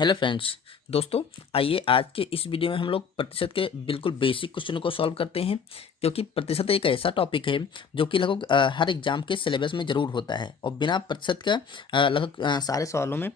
Hello friends. दोस्तों, आइए आज के इस वीडियो में हम लोग प्रतिशत के बिल्कुल बेसिक क्वेश्चनों को सॉल्व करते हैं। क्योंकि प्रतिशत एक ऐसा टॉपिक है जो कि लगभग हर एग्जाम के सिलेबस में ज़रूर होता है और बिना प्रतिशत का लगभग सारे सवालों में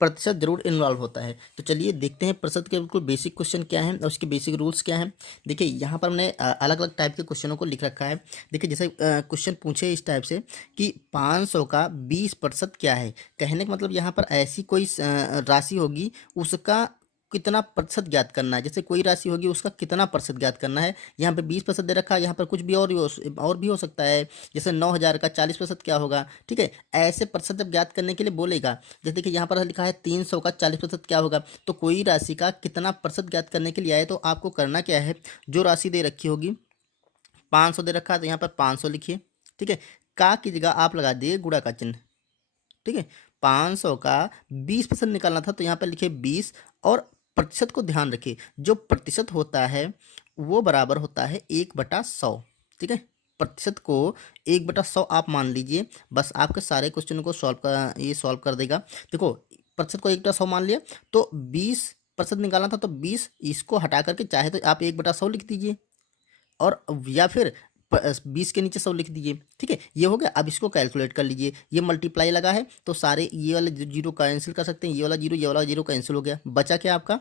प्रतिशत जरूर इन्वॉल्व होता है। तो चलिए देखते हैं प्रतिशत के बिल्कुल बेसिक क्वेश्चन क्या हैं और उसके बेसिक रूल्स क्या हैं। देखिए यहाँ पर हमने अलग अलग टाइप के क्वेश्चनों को लिख रखा है। देखिए जैसे क्वेश्चन पूछे इस टाइप से कि 500 का 20% क्या है। कहने का मतलब यहाँ पर ऐसी कोई राशि होगी, उसका कितना प्रतिशत ज्ञात करना है। जैसे कोई राशि होगी उसका कितना प्रतिशत ज्ञात करना है। यहाँ पे 20% दे रखा है, यहाँ पर कुछ भी और भी हो सकता है। जैसे 9,000 का 40% क्या होगा। ठीक है, ऐसे प्रतिशत जब ज्ञात करने के लिए बोलेगा, जैसे कि यहाँ पर लिखा है 300 का 40% क्या होगा, तो कोई राशि का कितना प्रतिशत ज्ञात करने के लिए आए तो आपको करना क्या है, जो राशि दे रखी होगी 500 दे रखा है तो यहाँ पर 500 लिखिए। ठीक है, का की जगह आप लगा दिए गुणा का चिन्ह। ठीक है, 500 का 20% निकालना था तो यहाँ पर लिखिए 20 और प्रतिशत को ध्यान रखिए, जो प्रतिशत होता है वो बराबर होता है 1/100। ठीक है, प्रतिशत को 1/100 आप मान लीजिए, बस आपके सारे क्वेश्चन को सॉल्व कर देगा। देखो, प्रतिशत को 1/100 मान लिया तो 20% निकालना था तो 20, इसको हटा करके चाहे तो आप 1/100 लिख दीजिए और या फिर 20 के नीचे 100 लिख दीजिए। ठीक है, ये हो गया। अब इसको कैलकुलेट कर लीजिए, ये मल्टीप्लाई लगा है तो सारे ये वाले जीरो कैंसिल कर सकते हैं, ये वाला जीरो कैंसिल हो गया। बचा क्या आपका,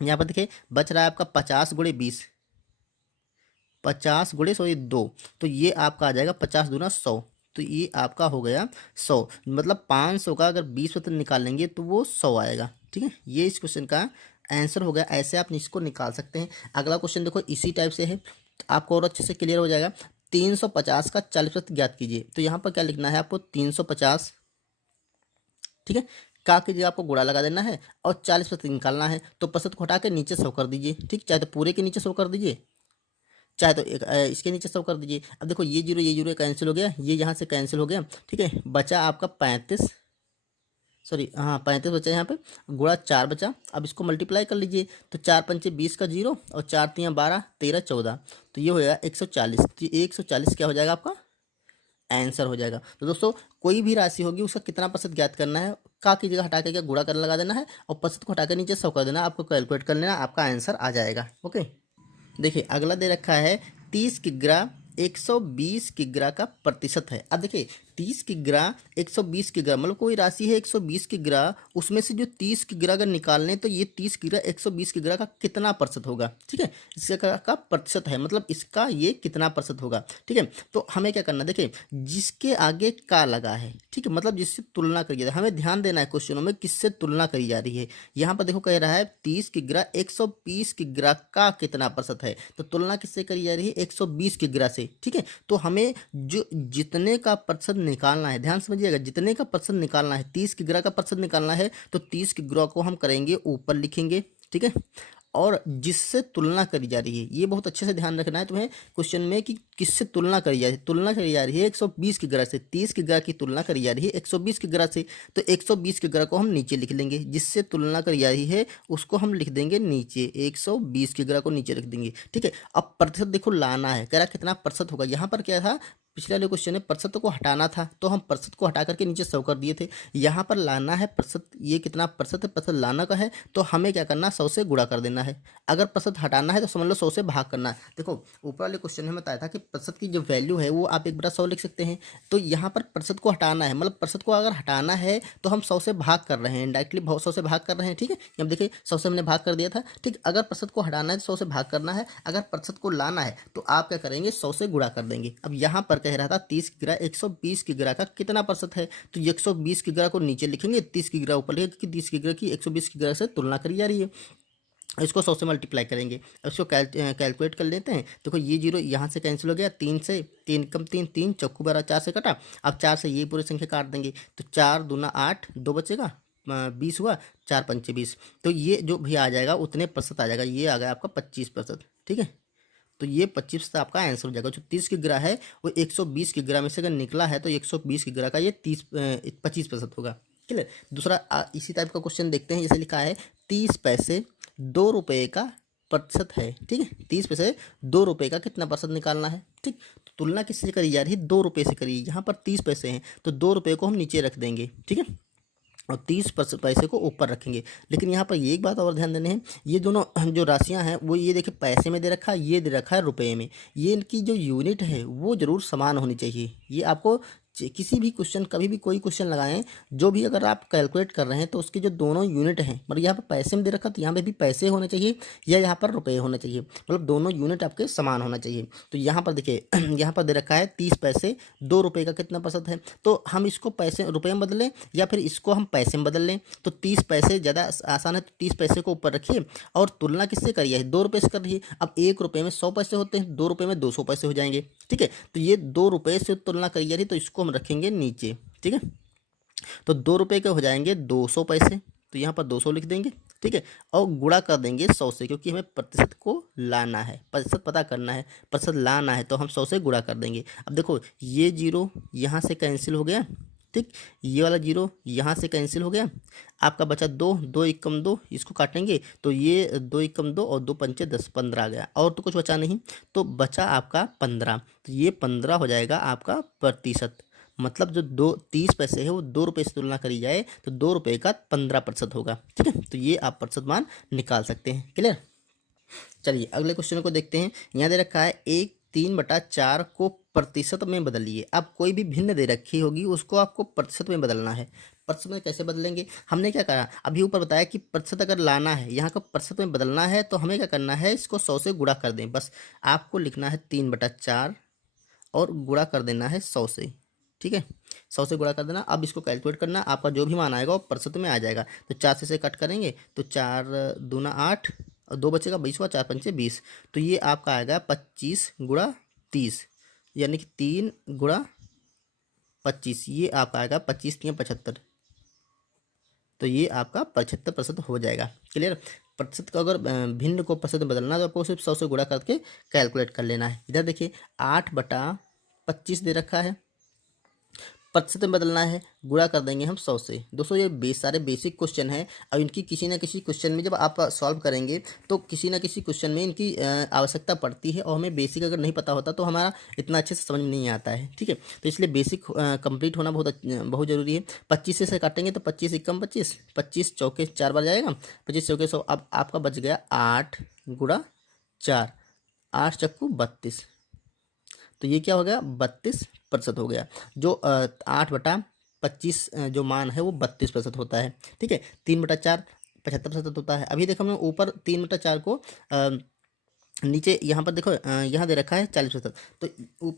यहाँ पर देखिए बच रहा है आपका 50 × 20, 50 × 2, तो ये आपका आ जाएगा 50×2 = 100। तो ये आपका हो गया 100, मतलब 500 का अगर 20% निकालेंगे तो वो 100 आएगा। ठीक है, ये इस क्वेश्चन का आंसर हो गया। ऐसे आप इसको निकाल सकते हैं। अगला क्वेश्चन देखो इसी टाइप से है, तो आपको और अच्छे से क्लियर हो जाएगा। 350 का 40% ज्ञात कीजिए। तो यहाँ पर क्या लिखना है आपको, 350। ठीक है, का की जगह आपको गुणा लगा देना है और 40% निकालना है तो प्रतिशत को हटा के नीचे 100 कर दीजिए। ठीक, चाहे तो पूरे के नीचे 100 कर दीजिए, चाहे तो इसके नीचे 100 कर दीजिए। अब देखो ये जीरो कैंसिल हो गया, ये यहाँ से कैंसिल हो गया। ठीक है, बचा आपका 35, सॉरी हाँ 35 बचा यहाँ पे, गुणा 4 बचा। अब इसको मल्टीप्लाई कर लीजिए तो 4×5 = 20 का जीरो और 4×3 = 12, 13, 14, तो ये हो जाएगा 140। तो 140 क्या हो जाएगा आपका आंसर हो जाएगा। तो दोस्तों, कोई भी राशि होगी उसका कितना प्रतिशत ज्ञात करना है, का की जगह हटा के गुणा कर लगा देना है और प्रतिशत को हटा के नीचे 100 कर देना, आपको कैलकुलेट कर लेना, आपका आंसर आ जाएगा। ओके, देखिए अगला दे रखा है 30 किग्रा 120 किग्रा का प्रतिशत है। अब देखिए 30 किग्रा 120 किग्रा मतलब कोई राशि है 120 किग्रा, उसमें से जो 30 किग्रा अगर निकालने तो ये 30 किग्रा 120 किग्रा का कितना प्रतिशत होगा। ठीक है, इसका का प्रतिशत है, मतलब इसका ये कितना प्रतिशत होगा। ठीक है, तो हमें क्या करना, देखिए जिसके आगे का लगा है, ठीक है, मतलब जिससे तुलना करी जाती है, हमें ध्यान देना है क्वेश्चनों में किससे तुलना करी जा रही है। यहाँ पर देखो कह रहा है 30 किग्रा 120 किग्रा का कितना प्रतिशत है, तो तुलना किससे करी जा रही है, 120 किग्रा से। ठीक है, तो हमें जो जितने का प्रतिशत निकालना है, ध्यान समझिएगा, जितने का प्रतिशत निकालना है, 30 किग्रा का प्रतिशत निकालना है तो 30 किग्रा को हम करेंगे ऊपर लिखेंगे। ठीक है, और जिससे तुलना करी जा रही है, ये बहुत अच्छे से ध्यान रखना है तुम्हें क्वेश्चन में कि किससे तुलना करी जा रही है। तुलना करी जा रही है 120 की ग्रह से, 30 की ग्रह की तुलना करी जा रही है 120 की ग्रह से, तो 120 की ग्रह को हम नीचे लिख लेंगे, जिससे तुलना करी जा रही है उसको हम लिख देंगे नीचे, 120 की ग्रह को नीचे रख देंगे। ठीक है, अब प्रतिशत देखो लाना है, कह रहा कितना प्रतिशत होगा। यहाँ पर क्या था, पिछले वाले क्वेश्चन में प्रतिशत को हटाना था तो हम प्रतिशत को हटा करके नीचे 100 कर दिए थे। यहाँ पर लाना है प्रतिशत, ये कितना प्रतिशत है, प्रतिशत लाना का है तो हमें क्या करना, 100 से गुणा कर देना है। अगर प्रतिशत हटाना है तो समझ लो 100 से भाग करना है। देखो ऊपर वाले क्वेश्चन में बताया था कि प्रतिशत की जो वैल्यू है वो आप 1/100 लिख सकते हैं, तो यहाँ पर प्रतिशत को हटाना है, मतलब प्रतिशत को अगर हटाना है तो हम 100 से भाग कर रहे हैं, डायरेक्टली 100 से भाग कर रहे हैं। ठीक है, अब देखिए 100 से हमने भाग कर दिया था। ठीक, अगर प्रतिशत को हटाना है तो 100 से भाग करना है, अगर प्रतिशत को लाना है तो आप क्या करेंगे, 100 से गुणा कर देंगे। अब यहाँ पर कह रहा था 30 की ग्रह 120 की ग्रह का कितना प्रतिशत है, तो 120 की ग्रह को नीचे लिखेंगे, 30 की ग्रह ऊपर लिखेंगे, कि 30 की ग्रह की 120 की ग्रह से तुलना करी जा रही है। इसको 100 से मल्टीप्लाई करेंगे, इसको कैलकुलेट कर लेते हैं। देखो ये जीरो यहाँ से कैंसिल हो गया, 3 से 3 कम 3 3 चौकू 12, 4 से कटा। अब 4 से ये पूरी संख्या काट देंगे तो 4 दूना 8, 2 बचेगा, 20 हुआ, 4×5 = 20, तो ये जो भी आ जाएगा उतने प्रतिशत आ जाएगा, ये आ गया आपका 25%। ठीक है, तो ये 25% आपका आंसर हो जाएगा। जो 30 की ग्रह है वो 120 की ग्रह में से अगर निकला है तो 120 की ग्रह का ये 25% होगा। क्लियर। दूसरा इसी टाइप का क्वेश्चन देखते हैं, जैसे लिखा है 30 पैसे 2 रुपये का प्रतिशत है। ठीक है, 30 पैसे 2 रुपये का कितना प्रतिशत निकालना है। ठीक, तो तुलना किससे करी जा रही है, 2 रुपये से करी। यहाँ पर 30 पैसे हैं तो 2 रुपये को हम नीचे रख देंगे। ठीक है, और 30 पैसे को ऊपर रखेंगे। लेकिन यहाँ पर ये एक बात और ध्यान देने हैं, ये दोनों जो राशियाँ हैं वो ये देखिए पैसे में दे रखा है, ये दे रखा है रुपए में। ये इनकी जो यूनिट है वो ज़रूर समान होनी चाहिए। ये आपको किसी भी क्वेश्चन, कभी भी कोई क्वेश्चन लगाएं, जो भी अगर आप कैलकुलेट कर रहे हैं तो उसके जो दोनों यूनिट हैं, मतलब यहाँ पर पैसे में दे रखा तो यहाँ पे भी पैसे होने चाहिए या यहाँ पर रुपए होने चाहिए, मतलब दोनों यूनिट आपके समान होना चाहिए। तो यहाँ पर देखिए यहाँ पर दे रखा है 30 पैसे, 2 रुपये का कितना प्रतिशत है, तो हम इसको पैसे रुपये में बदल लें या फिर इसको हम पैसे में बदल लें। तो 30 पैसे ज़्यादा आसान है, तो 30 पैसे को ऊपर रखिए और तुलना किससे करिए, 2 रुपये से कर रही है। अब 1 रुपये में 100 पैसे होते हैं, 2 रुपये में 200 पैसे हो जाएंगे। ठीक है, तो ये 2 रुपये से तुलना करी जा रही, तो इसको हम रखेंगे नीचे। ठीक है, तो 2 रुपये के हो जाएंगे 200 पैसे, तो यहाँ पर 200 लिख देंगे। ठीक है, और गुणा कर देंगे 100 से, क्योंकि हमें प्रतिशत को लाना है, प्रतिशत पता करना है, प्रतिशत लाना है, तो हम 100 से गुणा कर देंगे। अब देखो ये जीरो यहाँ से कैंसिल हो गया। ठीक, ये वाला जीरो यहाँ से कैंसिल हो गया, आपका बचा 2, 2 एकम 2, इसको काटेंगे तो ये 2 एकम 2 और 2 पंचे 10, 15 आ गया, और तो कुछ बचा नहीं, तो बचा आपका 15। तो ये 15 हो जाएगा आपका प्रतिशत। मतलब जो 30 पैसे है वो 2 रुपये से तुलना करी जाए तो 2 रुपये का 15% होगा। ठीक है, तो ये आप प्रतिशत मान निकाल सकते हैं। क्लियर। चलिए अगले क्वेश्चन को देखते हैं। यहाँ दे रखा है 1/3/4 को प्रतिशत में बदलिए। अब कोई भी भिन्न दे रखी होगी उसको आपको प्रतिशत में बदलना है। प्रतिशत में कैसे बदलेंगे, हमने क्या करा अभी ऊपर बताया कि प्रतिशत अगर लाना है, यहाँ का प्रतिशत में बदलना है, तो हमें क्या करना है, इसको 100 से गुणा कर दें। बस आपको लिखना है 3/4 और गुणा कर देना है 100 से। ठीक है, 100 से गुणा कर देना। अब इसको कैलकुलेट करना, आपका जो भी मान आएगा वो प्रतिशत में आ जाएगा। तो 4 से कट करेंगे तो 4 दूना 8 और 2 बचेगा 20 हुआ, 4 पंचे 20। तो ये आपका आएगा 25/30, यानी कि 3/25, ये आपका आएगा 25×3=75। तो ये आपका 75% हो जाएगा। क्लियर। प्रतिशत का अगर भिन्न को प्रतिशत में बदलना है तो आपको सिर्फ 100 से गुणा करके कैलकुलेट कर लेना है। इधर देखिए 8/25 दे रखा है, प्रतिशत में बदलना है, गुणा कर देंगे हम 100 से। दोस्तों ये सारे बेसिक क्वेश्चन हैं और इनकी किसी ना किसी क्वेश्चन में जब आप सॉल्व करेंगे तो किसी ना किसी क्वेश्चन में इनकी आवश्यकता पड़ती है, और हमें बेसिक अगर नहीं पता होता तो हमारा इतना अच्छे से समझ में नहीं आता है। ठीक है, तो इसलिए बेसिक कंप्लीट होना बहुत ज़रूरी है। 25 से काटेंगे तो 25 एकम 25, 25 चौके 4 बार जाएगा, 25 चौके 100। अब आपका बच गया 8 गुणा 4, 8 चक्कू 32, तो ये क्या हो गया 32% हो गया। जो 8/25 जो मान है वो 32% होता है। ठीक है, 3/4 75% होता है। अभी देखो हमने ऊपर 3/4 को नीचे यहाँ पर देखो यहाँ दे रखा है 40%, तो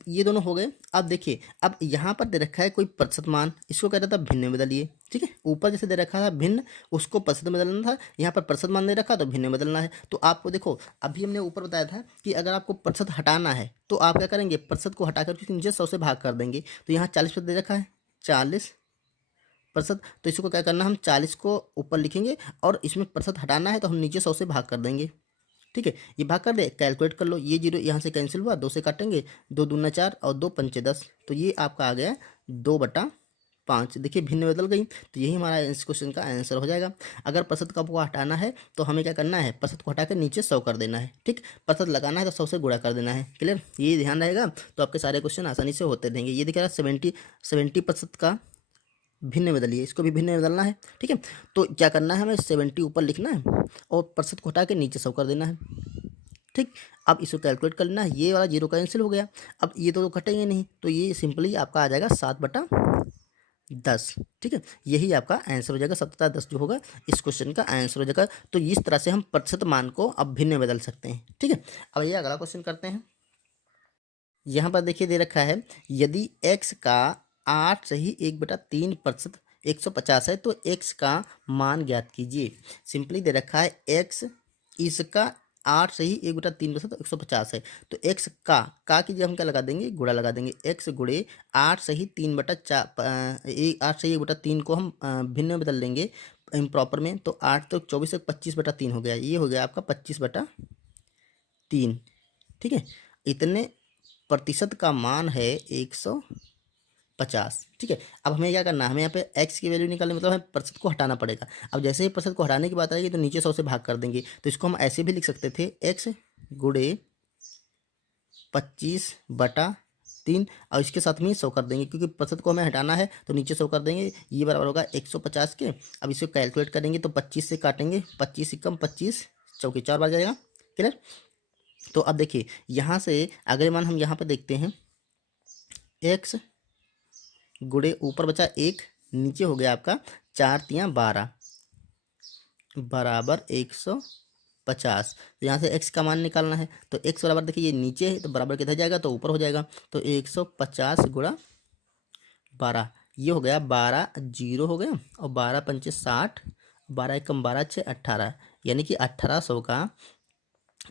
ये दोनों हो गए। अब देखिए अब यहाँ पर दे रखा है कोई प्रतिशत मान, इसको कह रहा था भिन्न में बदलिए। ठीक है, ऊपर जैसे दे रखा था भिन्न, उसको प्रतिशत में बदलना था, यहाँ पर प्रतिशत मान दे रखा तो भिन्न में बदलना है। तो आपको देखो अभी हमने ऊपर बताया था कि अगर आपको प्रतिशत हटाना है तो आप क्या करेंगे, प्रतिशत को हटाकर क्योंकि नीचे 100 से भाग कर देंगे। तो यहाँ 40% दे रखा है, 40%, तो इसको क्या करना, हम 40 को ऊपर लिखेंगे और इसमें प्रतिशत हटाना है तो हम नीचे 100 से भाग कर देंगे। ठीक है, ये भाग कर दे, कैलकुलेट कर लो, ये जीरो यहाँ से कैंसिल हुआ, 2 से काटेंगे, 2 दूना 4 और 2 पंचे 10, तो ये आपका आ गया 2/5। देखिए भिन्न बदल गई, तो यही हमारा इस क्वेश्चन का आंसर हो जाएगा। अगर प्रतिशत को हटाना है तो हमें क्या करना है, प्रतिशत को हटा कर नीचे 100 कर देना है। ठीक, प्रतिशत लगाना है तो 100 से गुणा कर देना है। क्लियर, ये ध्यान रहेगा तो आपके सारे क्वेश्चन आसानी से होते रहेंगे। ये देखिए 70% का भिन्न में बदलिए, इसको भी भिन्न में बदलना है। ठीक है, तो क्या करना है, हमें 70 ऊपर लिखना है और प्रतिशत को हटा के नीचे 100 कर देना है। ठीक, अब इसको कैलकुलेट कर लेना है, ये वाला जीरो कैंसिल हो गया। अब ये तो कटेंगे नहीं, तो ये सिंपली आपका आ जाएगा 7/10। ठीक है, यही आपका आंसर हो जाएगा, 7/10 जो होगा इस क्वेश्चन का आंसर हो जाएगा। तो इस तरह से हम प्रतिशत मान को अब भिन्न में बदल सकते हैं। ठीक है, अब ये अगला क्वेश्चन करते हैं। यहाँ पर देखिए दे रखा है यदि x का 8 सही 1/3% 150 है तो x का मान ज्ञात कीजिए। सिंपली दे रखा है x इसका 8 सही 1/3% 150 है, तो x का कीजिए, हम क्या लगा देंगे, गुणा लगा देंगे। x गुणे 8 सही 3/4 8 सही 1/3 को हम भिन्न में बदल लेंगे इम्प्रॉपर में, तो 8 तो 24 25/3 हो गया, ये हो गया आपका 25/3। ठीक है, इतने प्रतिशत का मान है 150। ठीक है, अब हमें क्या करना है, हमें यहाँ पे x की वैल्यू निकालने मतलब हमें प्रतिशत को हटाना पड़ेगा। अब जैसे ही प्रतिशत को हटाने की बात आएगी तो नीचे 100 से भाग कर देंगे, तो इसको हम ऐसे भी लिख सकते थे x गुणे 25/3 3 और इसके साथ में 100 कर देंगे, क्योंकि प्रतिशत को हमें हटाना है तो नीचे 100 कर देंगे। ये बराबर होगा 150 के। अब इसको कैलकुलेट करेंगे तो 25 से काटेंगे, 25 एकम 25, चौके 4 बार जाएगा। क्लियर। तो अब देखिए यहाँ से अगले मान हम यहाँ पर देखते हैं, x गुड़े ऊपर बचा 1, नीचे हो गया आपका 4 तियाँ 12 बराबर 150। तो यहाँ से x का मान निकालना है, तो x बराबर देखिए ये नीचे है तो बराबर किधर जाएगा, तो ऊपर हो जाएगा। तो 150 गुणा 12, ये हो गया 12 जीरो हो गया, और 12 पंचे 60, 12 एकम 12 6 18, यानी कि 1800 का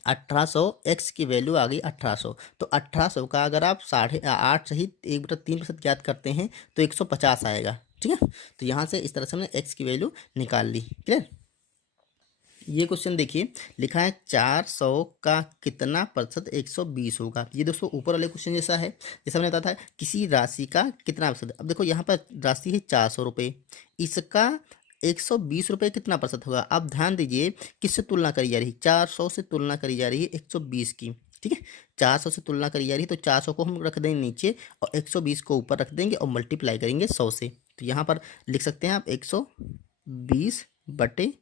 1800 x की वैल्यू आ गई 1800। तो 1800 का अगर आप 8.5 सहित 1/3% ज्ञात करते हैं तो 150 आएगा। ठीक है, तो यहाँ से इस तरह से हमने x की वैल्यू निकाल ली। क्लियर। ये क्वेश्चन देखिए, लिखा है 400 का कितना प्रतिशत 120 होगा। ये दोस्तों ऊपर वाले क्वेश्चन जैसा है, जैसा हमने बताया था किसी राशि का कितना प्रतिशत। अब देखो यहाँ पर राशि है 400 रुपये, इसका 120 रुपये कितना प्रतिशत होगा। आप ध्यान दीजिए किससे तुलना करी जा रही है, 400 से तुलना करी जा रही है 120 की। ठीक है, 400 से तुलना करी जा रही है तो 400 को हम रख देंगे नीचे और 120 को ऊपर रख देंगे और मल्टीप्लाई करेंगे 100 से। तो यहाँ पर लिख सकते हैं आप 120 बटे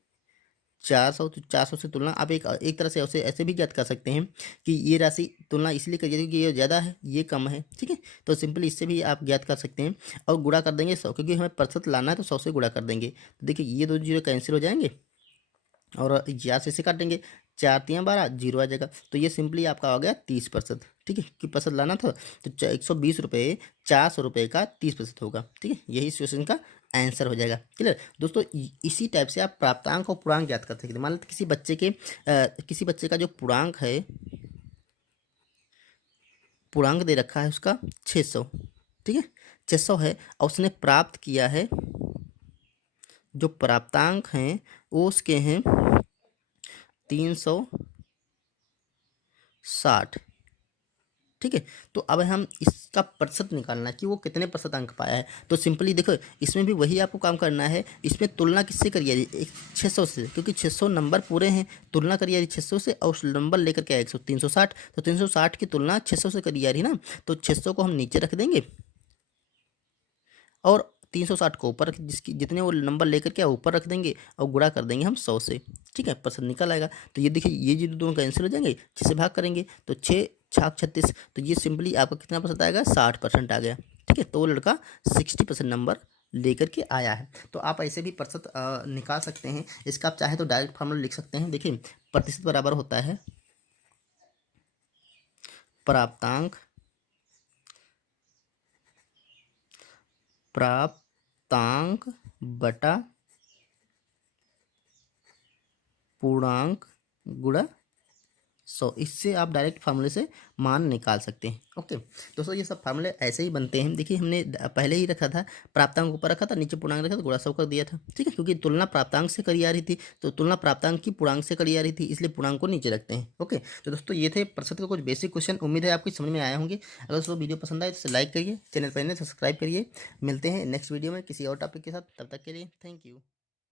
400। तो 400 से तुलना आप एक तरह से ऐसे भी ज्ञात कर सकते हैं कि ये राशि तुलना इसलिए करिए क्योंकि ये ज़्यादा है ये कम है। ठीक है, तो सिंपली इससे भी आप ज्ञात कर सकते हैं और गुणा कर देंगे 100, क्योंकि हमें प्रतिशत लाना है तो 100 से गुणा कर देंगे। तो देखिए ये 2 जीरो कैंसिल हो जाएंगे और यहाँ से काटेंगे, 4 तियाँ 12 जीरो आ जाएगा। तो ये सिंपली आपका हो गया 30%। ठीक है, कि प्रतिशत लाना था तो 120 रुपये 400 रुपये का 30% होगा। ठीक है, यही इस क्वेश्चन का आंसर हो जाएगा। क्लियर दोस्तों, इसी टाइप से आप प्राप्तांक और पूर्णांक ज्ञात कर सकते हैं। मान लो किसी बच्चे का जो पूर्णांक है, पूर्णांक दे रखा है उसका 600। ठीक है, 600 है और उसने प्राप्त किया है, जो प्राप्तांक हैं वो उसके हैं 360। ठीक है, तो अब हम इसका प्रतिशत निकालना है कि वो कितने प्रतिशत अंक पाया है। तो सिंपली देखो इसमें भी वही आपको काम करना है। इसमें तुलना किससे करी जा रही है, 600 से, क्योंकि 600 नंबर पूरे हैं। तुलना करी जा रही है 600 से और उस नंबर लेकर के 360। तो 360 की तुलना 600 से करी जा रही है ना, तो 600 को हम नीचे रख देंगे और 360 को ऊपर जिसकी जितने वो नंबर लेकर के ऊपर रख देंगे और गुणा कर देंगे हम 100 से। ठीक है, प्रतिशत निकल आएगा। तो ये देखिए ये जो दोनों कैंसिल हो जाएंगे, 6 से भाग करेंगे तो 6 छाक 36, तो ये सिंपली आपका कितना प्रतिशत आएगा, 60% आ गया। ठीक है, तो वो लड़का 60% नंबर लेकर के आया है। तो आप ऐसे भी प्रतिशत निकाल सकते हैं। इसका आप चाहे तो डायरेक्ट फार्मूला लिख सकते हैं। देखिए प्रतिशत बराबर होता है प्राप्तांक बटा पूर्णांक गुणा 100। इससे आप डायरेक्ट फार्मूले से मान निकाल सकते हैं। ओके दोस्तों, ये सब फार्मूले ऐसे ही बनते हैं। देखिए हमने पहले ही रखा था, प्राप्तांक ऊपर रखा था, नीचे पूर्णांक रखा था, गुणा 100 कर दिया था। ठीक है, क्योंकि तुलना प्राप्तांक से करी आ रही थी, तो तुलना प्राप्तांक की पूर्णांक से करी आ रही थी, इसलिए पूर्णांक को नीचे रखते हैं। ओके, तो दोस्तों ये थे प्रतिशत के कुछ बेसिक क्वेश्चन। उम्मीद है आपको समझ में आए होंगे। अगर दोस्तों वीडियो पसंद आए तो लाइक करिए, चैनल पर सब्सक्राइब करिए। मिलते हैं नेक्स्ट वीडियो में किसी और टॉपिक के साथ, तब तक के लिए थैंक यू।